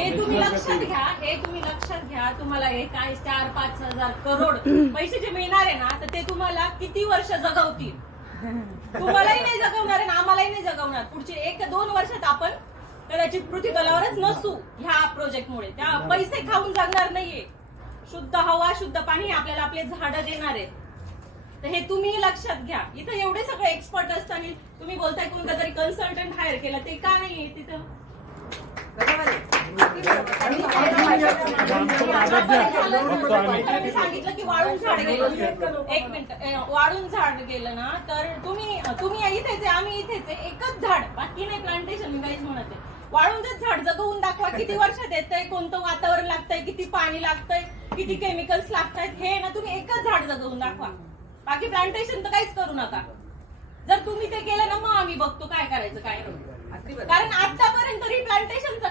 हे तुम्ही लक्षात घ्या तुम्हाला हे काय 4-5 हजार करोड पैसे जे मिळणार आहे ना, तर ते तुम्हाला किती वर्ष जगवतील? तुम्हालाही नाही जगवणार आणि आम्हालाही नाही जगवणार. पुढचे 1-2 वर्षात आपण कदाचित पृथ्वी तलावरच नसू ह्या प्रोजेक्टमुळे. त्या पैसे खाऊन जगणार नाहीये. शुद्ध हवा, शुद्ध पाणी आपल्याला आपले झाडं देणार आहेत. तर हे तुम्ही लक्षात घ्या. इथं एवढे सगळे एक्सपर्ट असताना तुम्ही बोलताय कोणता तरी कन्सल्टंट हायर केला, ते का नाहीये तिथं? सांगितलं की वाळून झाड गेलं. एक मिनिट, वाळून झाड गेलं ना, तर तुम्ही इथेच आहे, आम्ही इथेच आहे. एकच झाड, बाकी नाही प्लांटेशन. मी काहीच म्हणत आहे. वाळूंच झाड जगवून दाखवा. किती वर्षात येतंय, कोणतं वातावरण लागतंय, किती पाणी लागतंय, किती केमिकल्स लागतायत, हे ना तुम्ही एकच झाड जगवून दाखवा. बाकी प्लांटेशन तर काहीच करू नका. जर तुम्ही ते केलं ना, मग आम्ही बघतो काय करायचं काय नाही. कारण आतापर्यंत रिप्लांटेशनचं